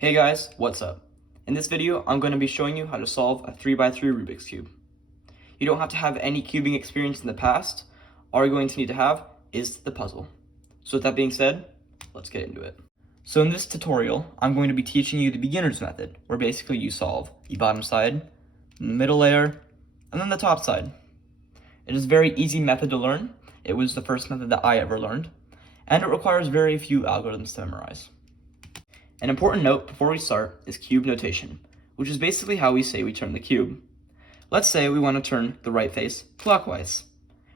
Hey guys, what's up? In this video, I'm going to be showing you how to solve a 3x3 Rubik's Cube. You don't have to have any cubing experience in the past. All you're going to need to have is the puzzle. So with that being said, let's get into it. So in this tutorial, I'm going to be teaching you the beginner's method, where basically you solve the bottom side, the middle layer, and then the top side. It is a very easy method to learn. It was the first method that I ever learned, and it requires very few algorithms to memorize. An important note before we start is cube notation, which is basically how we say we turn the cube. Let's say we want to turn the right face clockwise.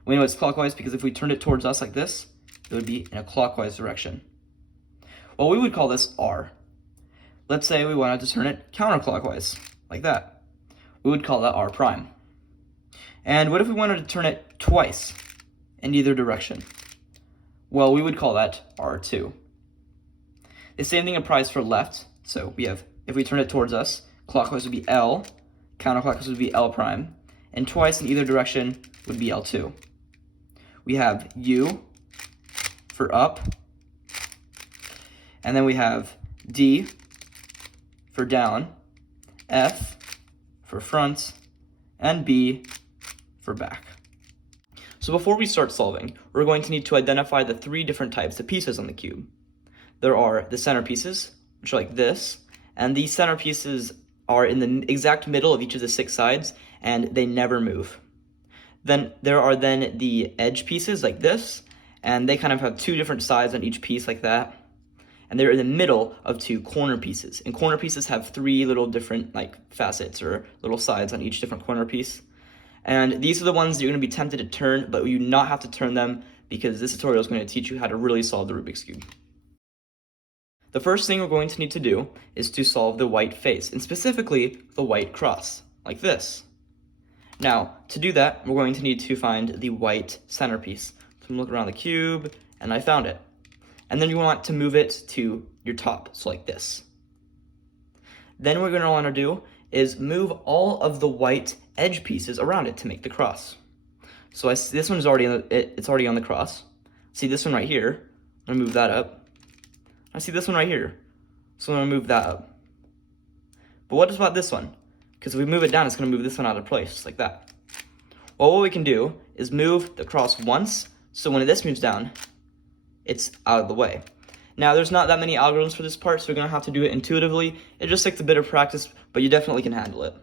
We know it's clockwise because if we turned it towards us like this, it would be in a clockwise direction. Well, we would call this R. Let's say we wanted to turn it counterclockwise, like that. We would call that R prime. And what if we wanted to turn it twice in either direction? Well, we would call that R2. The same thing applies for left. So we have, if we turn it towards us, clockwise would be L, counterclockwise would be L prime, and twice in either direction would be L2. We have U for up, and then we have D for down, F for front, and B for back. So before we start solving, we're going to need to identify the three different types of pieces on the cube. There are the center pieces, which are like this, and these center pieces are in the exact middle of each of the 6 sides, and they never move. Then there are then the edge pieces like this, and they kind of have 2 different sides on each piece like that. And they're in the middle of 2 corner pieces. And corner pieces have 3 little different like facets or little sides on each different corner piece. And these are the ones you're going to be tempted to turn, but you do not have to turn them because this tutorial is going to teach you how to really solve the Rubik's Cube. The first thing we're going to need to do is to solve the white face, and specifically the white cross, like this. Now, to do that, we're going to need to find the white centerpiece. So I'm looking around the cube, and I found it. And then you want to move it to your top, so like this. Then what we're going to want to do is move all of the white edge pieces around it to make the cross. So this one's already it's already on the cross. See this one right here? I'm going to move that up. I see this one right here, so I'm going to move that up. But what about this one? Because if we move it down, it's going to move this one out of place, like that. Well, what we can do is move the cross once, so when this moves down, it's out of the way. Now, there's not that many algorithms for this part, so we're going to have to do it intuitively. It just takes a bit of practice, but you definitely can handle it.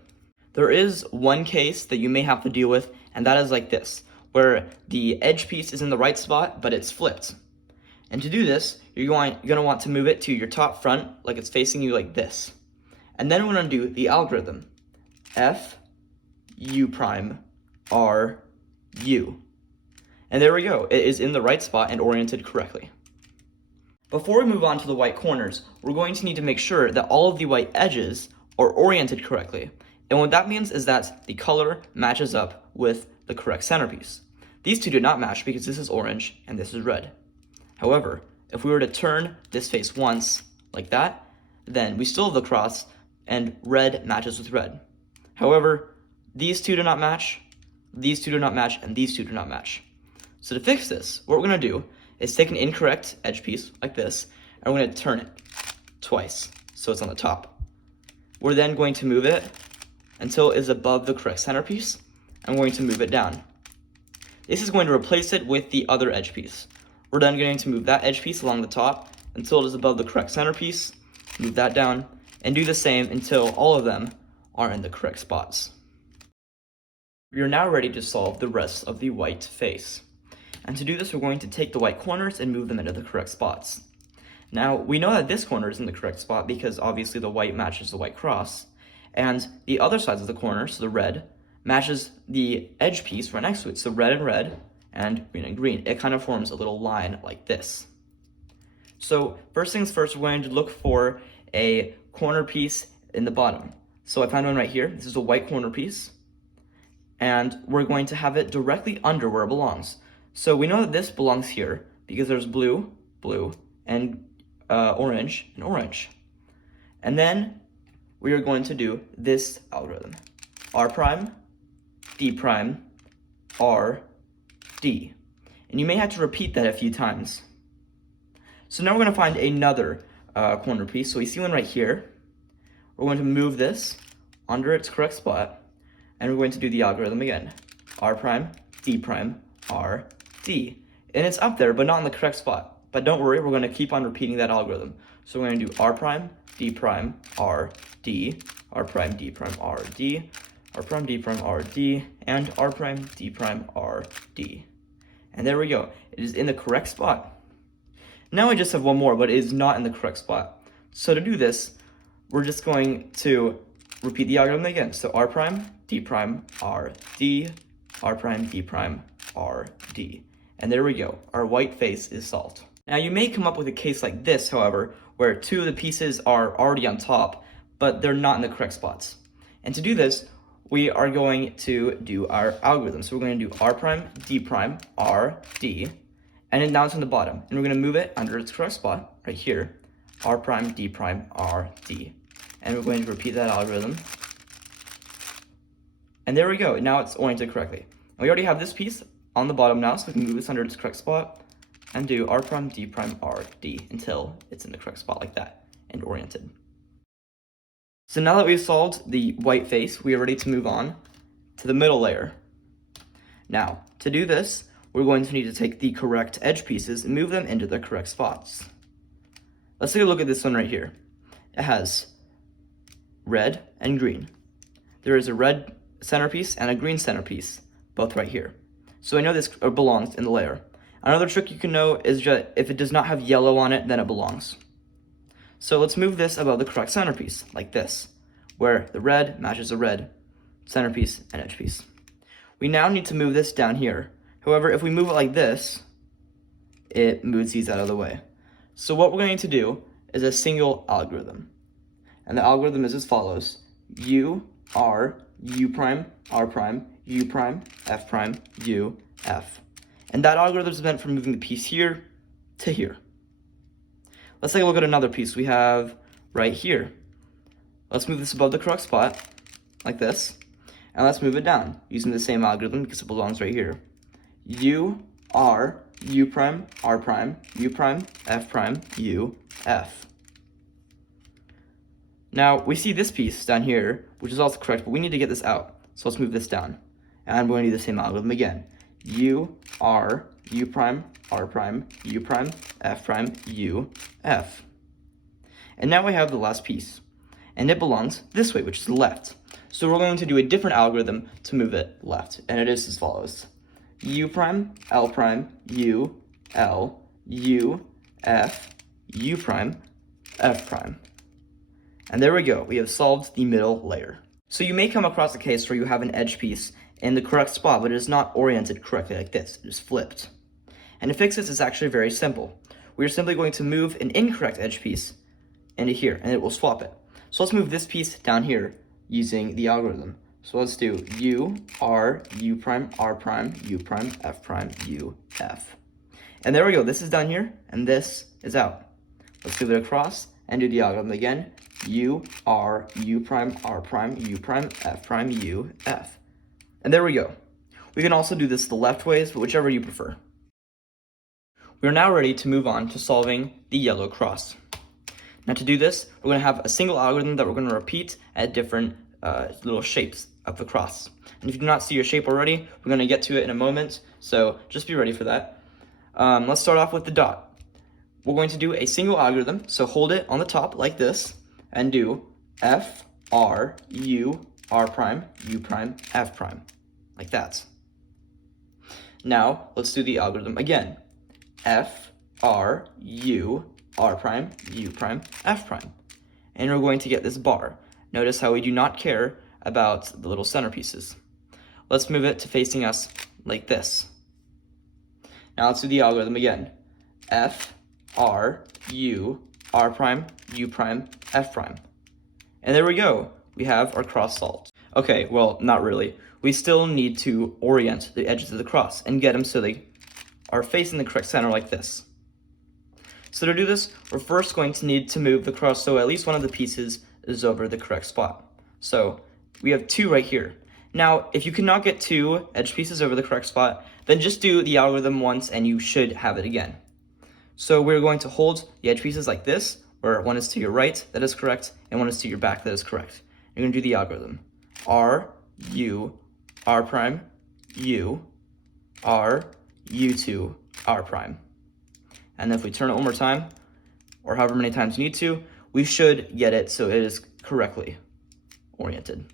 There is one case that you may have to deal with, and that is like this, where the edge piece is in the right spot, but it's flipped. And to do this, you're going to want to move it to your top front, like it's facing you like this. And then we're going to do the algorithm. F, U prime, R, U. And there we go. It is in the right spot and oriented correctly. Before we move on to the white corners, we're going to need to make sure that all of the white edges are oriented correctly. And what that means is that the color matches up with the correct centerpiece. These two do not match because this is orange and this is red. However, if we were to turn this face once, like that, then we still have the cross, and red matches with red. However, these two do not match, these two do not match, and these two do not match. So to fix this, what we're going to do is take an incorrect edge piece, like this, and we're going to turn it twice, so it's on the top. We're then going to move it until it is above the correct centerpiece, and we're going to move it down. This is going to replace it with the other edge piece. We're then going to move that edge piece along the top until it is above the correct centerpiece, move that down, and do the same until all of them are in the correct spots. We are now ready to solve the rest of the white face. And to do this, we're going to take the white corners and move them into the correct spots. Now, we know that this corner is in the correct spot because obviously the white matches the white cross, and the other sides of the corner, so the red, matches the edge piece right next to it, so red and red, and green and green. It kind of forms a little line like this. So first things first, we're going to look for a corner piece in the bottom. So I found one right here. This is a white corner piece, and we're going to have it directly under where it belongs. So we know that this belongs here because there's blue, blue, and orange, and orange. And then we are going to do this algorithm. R prime, D prime, R, D. And you may have to repeat that a few times. So now we're going to find another corner piece. So we see one right here. We're going to move this under its correct spot, and we're going to do the algorithm again. R prime, D prime, R, D. And it's up there, but not in the correct spot. But don't worry, we're going to keep on repeating that algorithm. So we're going to do R prime, D prime, R, D, R prime, D prime, R, D, R prime, D prime, R, D, and R prime, D prime, R, D. And there we go. It is in the correct spot. Now I just have one more, but it is not in the correct spot. So to do this, we're just going to repeat the algorithm again. So R prime, D prime, R, D, R prime, D prime, R, D. And there we go. Our white face is solved. Now you may come up with a case like this, however, where two of the pieces are already on top, but they're not in the correct spots. And to do this, we are going to do our algorithm. So we're going to do R prime, D prime, R, D, and then down to the bottom. And we're going to move it under its correct spot, right here. R prime, D prime, R, D. And we're going to repeat that algorithm. And there we go. Now it's oriented correctly. And we already have this piece on the bottom now, so we can move this under its correct spot and do R prime, D prime, R, D until it's in the correct spot like that and oriented. So now that we've solved the white face, we are ready to move on to the middle layer. Now, to do this, we're going to need to take the correct edge pieces and move them into their correct spots. Let's take a look at this one right here. It has red and green. There is a red centerpiece and a green centerpiece, both right here. So I know this belongs in the layer. Another trick you can know is that if it does not have yellow on it, then it belongs. So let's move this above the correct centerpiece, like this, where the red matches the red centerpiece and edge piece. We now need to move this down here. However, if we move it like this, it moves these out of the way. So what we're going to do is a single algorithm. And the algorithm is as follows. U, R, U prime, R prime, U prime, F prime, U, F. And that algorithm is meant for moving the piece here to here. Let's take a look at another piece we have right here. Let's move this above the correct spot, like this, and let's move it down using the same algorithm because it belongs right here. U, R, U prime, R prime, U prime, F prime, U, F. Now, we see this piece down here, which is also correct, but we need to get this out. So let's move this down. And we're going to do the same algorithm again. U, R, U prime, R prime, U prime, F prime, U, F. And now we have the last piece. And it belongs this way, which is left. So we're going to do a different algorithm to move it left. And it is as follows. U prime, L prime, U, L, U, F, U prime, F prime. And there we go. We have solved the middle layer. So you may come across a case where you have an edge piece in the correct spot, but it is not oriented correctly like this. It is flipped. And to fix this is actually very simple. We are simply going to move an incorrect edge piece into here, and it will swap it. So let's move this piece down here using the algorithm. So let's do U, R, U prime, R prime, U prime, F prime, U, F. And there we go. This is down here, and this is out. Let's move it across and do the algorithm again. U, R, U prime, R prime, U prime, F prime, U, F. And there we go. We can also do this the left ways, but whichever you prefer. We are now ready to move on to solving the yellow cross. Now to do this, we're going to have a single algorithm that we're going to repeat at different little shapes of the cross. And if you do not see your shape already, we're going to get to it in a moment, so just be ready for that. Let's start off with the dot. We're going to do a single algorithm, so hold it on the top like this, and do F, R, U, R prime, U prime, F prime, like that. Now, let's do the algorithm again. F, R, U, R prime, U prime, F prime. And we're going to get this bar. Notice how we do not care about the little centerpieces. Let's move it to facing us like this. Now let's do the algorithm again. F, R, U, R prime, U prime, F prime. And there we go. We have our cross solved. Okay, well, not really. We still need to orient the edges of the cross and get them so they are facing the correct center like this. So to do this, we're first going to need to move the cross so at least one of the pieces is over the correct spot. So we have two right here. Now, if you cannot get two edge pieces over the correct spot, then just do the algorithm once and you should have it again. So we're going to hold the edge pieces like this, where one is to your right, that is correct, and one is to your back, that is correct. You're going to do the algorithm. R, U, R prime, U, R, U2, R prime. And then if we turn it one more time, or however many times you need to, we should get it so it is correctly oriented.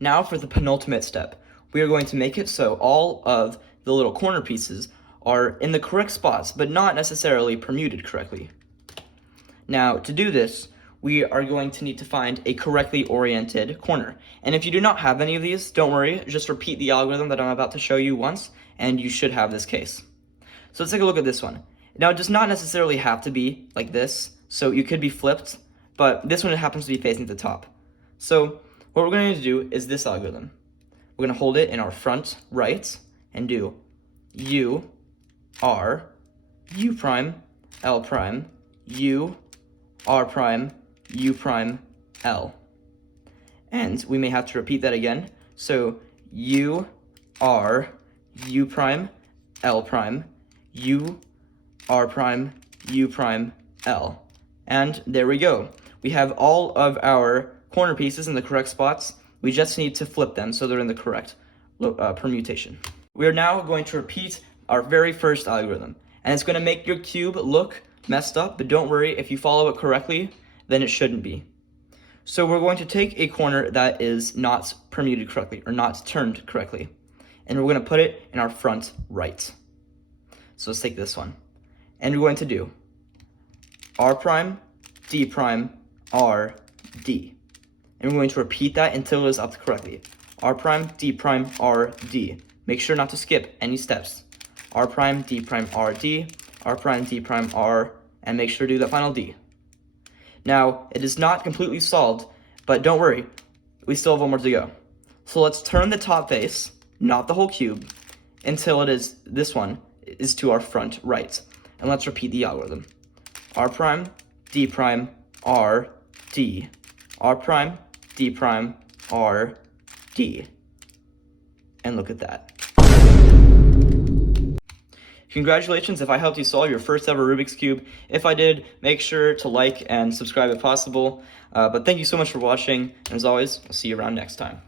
Now for the penultimate step. We are going to make it so all of the little corner pieces are in the correct spots, but not necessarily permuted correctly. Now, to do this, we are going to need to find a correctly oriented corner. And if you do not have any of these, don't worry, just repeat the algorithm that I'm about to show you once, and you should have this case. So let's take a look at this one. Now, it does not necessarily have to be like this, so you could be flipped, but this one happens to be facing the top. So what we're going to do is this algorithm. We're going to hold it in our front right and do U, R, U prime, L prime, U, R prime, U prime, L. And we may have to repeat that again. So U, R, U prime, L prime, U, R prime, U prime, L. And there we go. We have all of our corner pieces in the correct spots. We just need to flip them so they're in the correct permutation. We are now going to repeat our very first algorithm. And it's going to make your cube look messed up, but don't worry, if you follow it correctly, then it shouldn't be. So we're going to take a corner that is not permuted correctly, or not turned correctly, and we're going to put it in our front right. So let's take this one. And we're going to do R prime, D prime, R, D. And we're going to repeat that until it is up correctly. R prime, D prime, R, D. Make sure not to skip any steps. R prime, D prime, R, D. R prime, D prime, R, and make sure to do that final D. Now, it is not completely solved, but don't worry, we still have one more to go. So let's turn the top face, not the whole cube, until it is, this one is to our front right. And let's repeat the algorithm. R prime, D prime, R, D. R prime, D prime, R, D. And look at that. Congratulations if I helped you solve your first ever Rubik's Cube. If I did, make sure to like and subscribe if possible. But thank you so much for watching, and as always, I'll see you around next time.